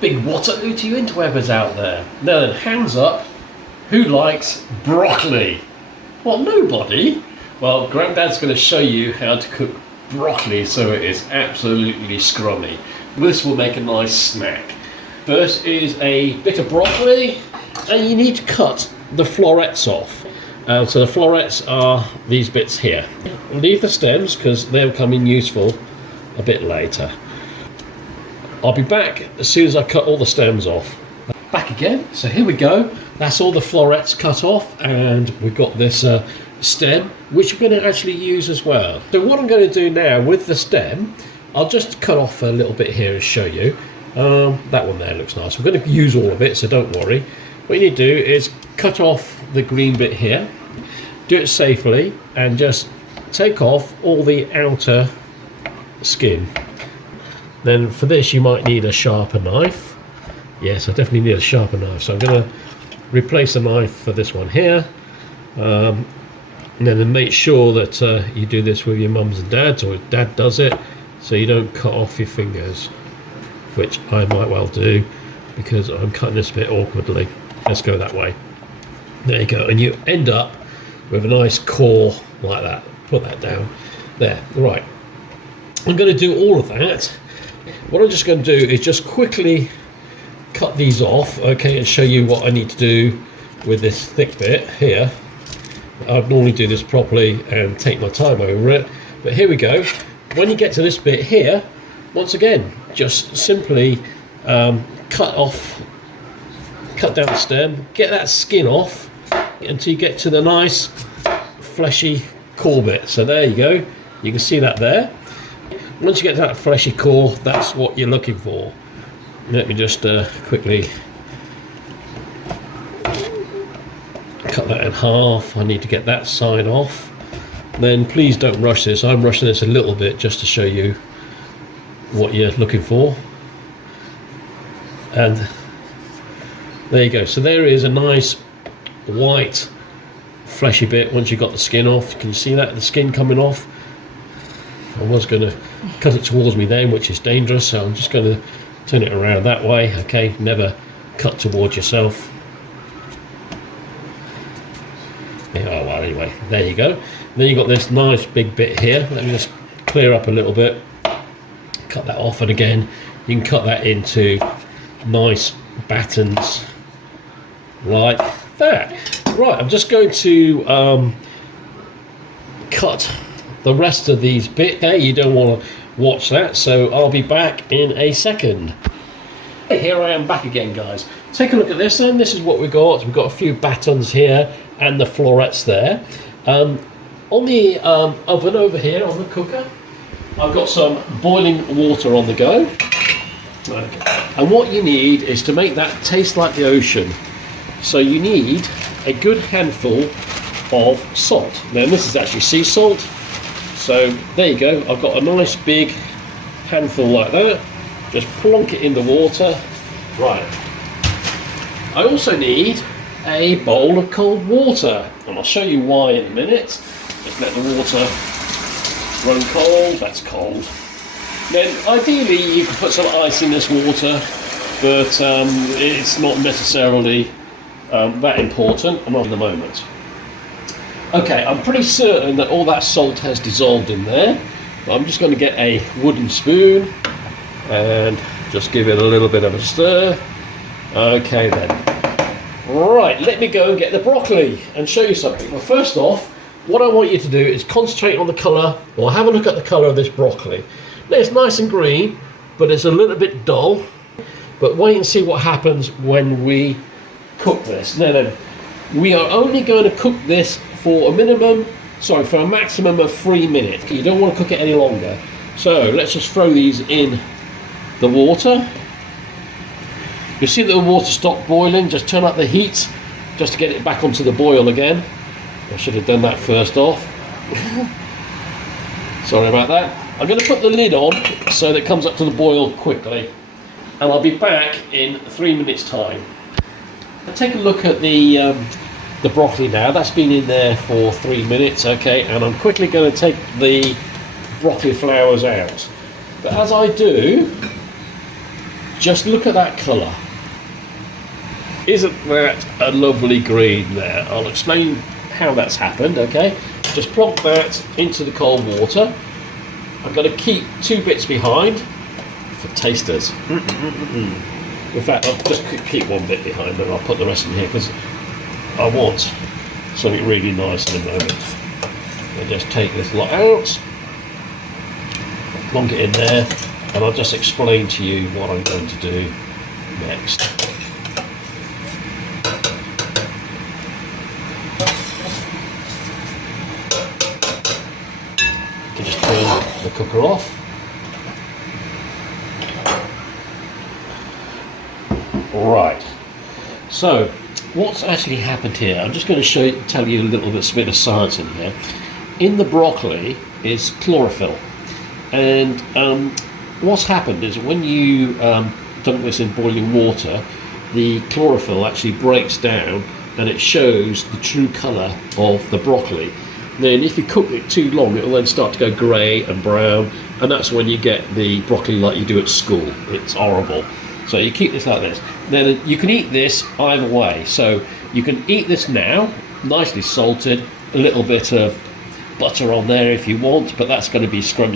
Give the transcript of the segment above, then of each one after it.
Big Waterloo to you interwebbers out there. Now then, hands up, who likes broccoli? Well, nobody. Well, Grandad's going to show you how to cook broccoli so it is absolutely scrummy. This will make a nice snack. First is a bit of broccoli, and you need to cut the florets off. So the florets are these bits here. Leave the stems because they'll come in useful a bit later. I'll be back as soon as I cut all the stems off. Back again. So here we go. That's all the florets cut off, and we've got this stem, which we're going to actually use as well. So what I'm going to do now with the stem, I'll just cut off a little bit here and show you. That one there looks nice. We're going to use all of it, so don't worry. What you need to do is cut off the green bit here. Do it safely and just take off all the outer skin. Then for this you might need a sharper knife. Yes, I definitely need a sharper knife. So I'm going to replace the knife for this one here. And then make sure that you do this with your mums and dads, or dad does it, so you don't cut off your fingers, which I might well do because I'm cutting this a bit awkwardly. Let's go that way. There you go, and you end up with a nice core like that. Put that down there. Right, I'm going to do all of that. What I'm just going to do is just quickly cut these off, okay, and show you what I need to do with this thick bit here. I'd normally do this properly and take my time over it, but here we go. When you get to this bit here, once again, just simply cut down the stem, get that skin off until you get to the nice fleshy core bit. So there you go, you can see that there. Once you get to that fleshy core, that's what you're looking for. Let me just quickly cut that in half. I need to get that side off. Then please don't rush this. I'm rushing this a little bit just to show you what you're looking for. And there you go. So there is a nice white fleshy bit once you've got the skin off. Can you see that? The skin coming off? I was going to cut it towards me then, which is dangerous, so I'm just going to turn it around that way. Okay, never cut towards yourself. Yeah, oh well, anyway, there you go. Then you've got this nice big bit here. Let me just clear up a little bit. Cut that off, and again, you can cut that into nice battens like that. Right, I'm just going to cut the rest of these bits. Okay, you don't want to watch that, so I'll be back in a second. Here I am back again, guys. Take a look at this then. This is what we've got. We've got a few batons here and the florets there. On the oven over here, on the cooker, I've got some boiling water on the go. Okay. And what you need is to make that taste like the ocean. So you need a good handful of salt. Now this is actually sea salt. So there you go. I've got a nice big handful like that. Just plonk it in the water. Right. I also need a bowl of cold water, and I'll show you why in a minute. Just let the water run cold. That's cold. Then ideally you can put some ice in this water, but it's not necessarily that important, not at the moment. Okay, I'm pretty certain that all that salt has dissolved in there. I'm just going to get a wooden spoon and just give it a little bit of a stir. Okay then. Right, let me go and get the broccoli and show you something. Well, first off, what I want you to do is concentrate on the colour, or have a look at the colour of this broccoli. Now, it's nice and green, but it's a little bit dull. But wait and see what happens when we cook this. Now, we are only going to cook this for a maximum of 3 minutes. You don't want to cook it any longer. So let's just throw these in the water. You see that the water stopped boiling. Just turn up the heat just to get it back onto the boil again. I should have done that first off. Sorry about that. I'm going to put the lid on so that it comes up to the boil quickly, and I'll be back in 3 minutes time. Take a look at the broccoli now. That's been in there for 3 minutes, okay, and I'm quickly going to take the broccoli flowers out. But as I do, Just look at that colour. Isn't that a lovely green there? I'll explain how that's happened, okay? Just plonk that into the cold water. I'm going to keep 2 bits behind for tasters. In fact, I'll just keep 1 bit behind and I'll put the rest in here because I want something really nice in a moment. I'll just take this lot out, plonk it in there, and I'll just explain to you what I'm going to do next. You can just turn the cooker off. Right, so what's actually happened here, I'm just going to tell you a little bit of science in here. In the broccoli is chlorophyll, and what's happened is when you dunk this in boiling water, the chlorophyll actually breaks down and it shows the true colour of the broccoli. Then if you cook it too long, it will then start to go grey and brown, and that's when you get the broccoli like you do at school. It's horrible. So you keep this like this. Then you can eat this either way. So you can eat this now, nicely salted, a little bit of butter on there if you want, but that's going to be scrum.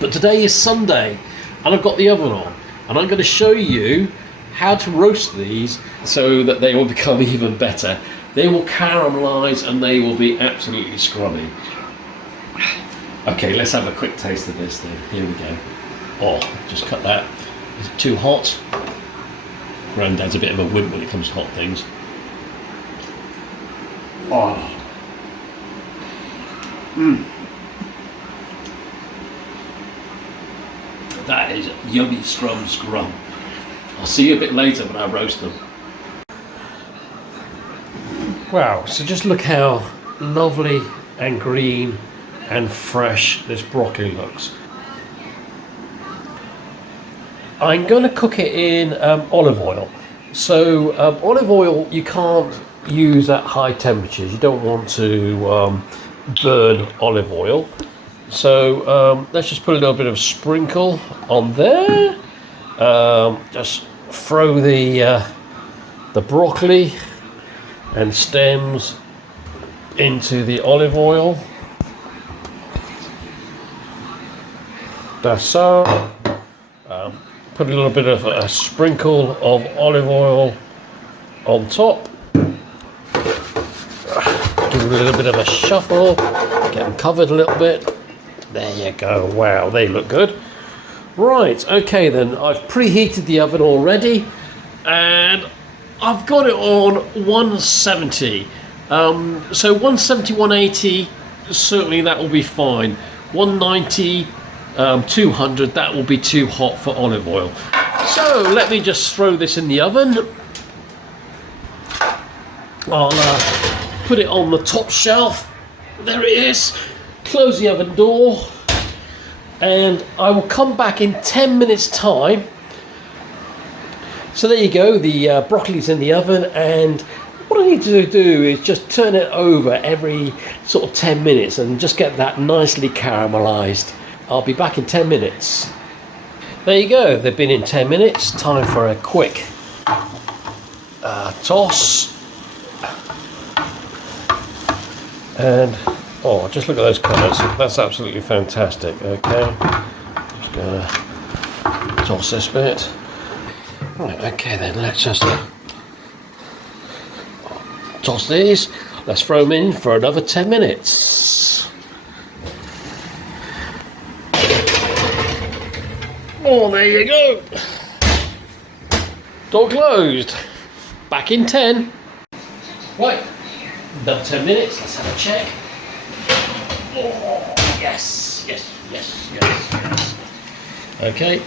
But today is Sunday, and I've got the oven on, and I'm going to show you how to roast these so that they will become even better. They will caramelise and they will be absolutely scrummy. Okay, let's have a quick taste of this then. Here we go. Oh, just cut that. Is it too hot? Grandad's a bit of a wimp when it comes to hot things. Oh. That is yummy scrum. I'll see you a bit later when I roast them. Wow, so just look how lovely and green and fresh this broccoli looks. I'm going to cook it in olive oil. So olive oil you can't use at high temperatures. You don't want to burn olive oil. So let's just put a little bit of sprinkle on there. Just throw the broccoli and stems into the olive oil. That's so. Put a little bit of a sprinkle of olive oil on top. Give it a little bit of a shuffle. Get them covered a little bit. There you go. Wow, they look good. Right, okay then. I've preheated the oven already, and I've got it on 170. So 170, 180, certainly that will be fine. 190. 200, that will be too hot for olive oil. So let me just throw this in the oven. I'll put it on the top shelf. There it is. Close the oven door, and I will come back in 10 minutes time. So there you go, the broccoli's in the oven, and what I need to do is just turn it over every sort of 10 minutes and just get that nicely caramelized. I'll be back in 10 minutes. There you go, they've been in 10 minutes. Time for a quick toss. And, oh, just look at those colours. That's absolutely fantastic, okay? Just gonna toss this bit. Right, okay then, let's just toss these. Let's throw them in for another 10 minutes. Oh, there you go. Door closed. Back in 10. Right, another 10 minutes. Let's have a check. Oh, yes. Okay.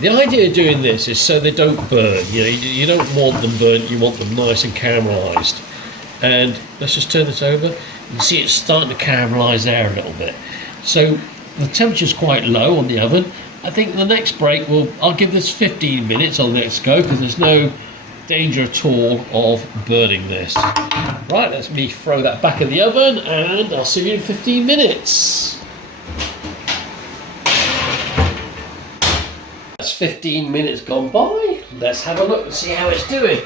The idea of doing this is so they don't burn. You know, you don't want them burnt. You want them nice and caramelised. And let's just turn this over. You can see it's starting to caramelise there a little bit. So the temperature's quite low on the oven. I think the next break I'll give this 15 minutes on Let's Go, because there's no danger at all of burning this. Right, let me throw that back in the oven, and I'll see you in 15 minutes. That's 15 minutes gone by. Let's have a look and see how it's doing.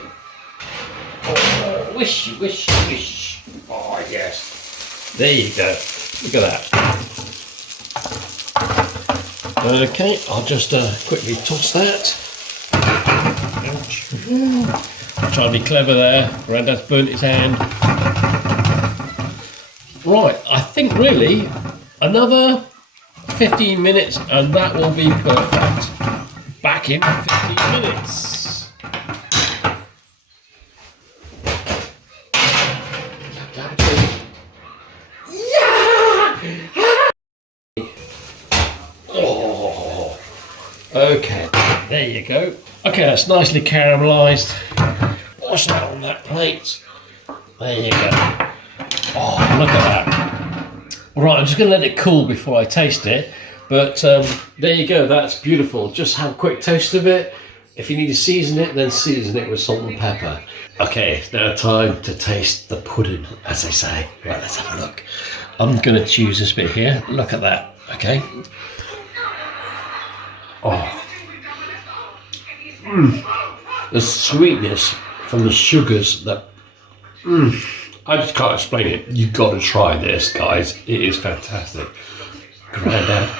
Oh, wishy, wishy, wish. Oh, yes. There you go. Look at that. Okay, I'll just quickly toss that. Ouch. Trying to be clever there. Grandad's burnt his hand. Right, I think really another 15 minutes and that will be perfect. Back in 15 minutes. Oh, okay, there you go. Okay, that's nicely caramelised. Wash that on that plate. There you go. Oh, look at that. Right, I'm just going to let it cool before I taste it. But there you go, that's beautiful. Just have a quick taste of it. If you need to season it, then season it with salt and pepper. Okay, it's now time to taste the pudding, as they say. Right, let's have a look. I'm going to choose this bit here. Look at that, okay? Oh. The sweetness from the sugars that... I just can't explain it. You've got to try this, guys. It is fantastic. Grandad out.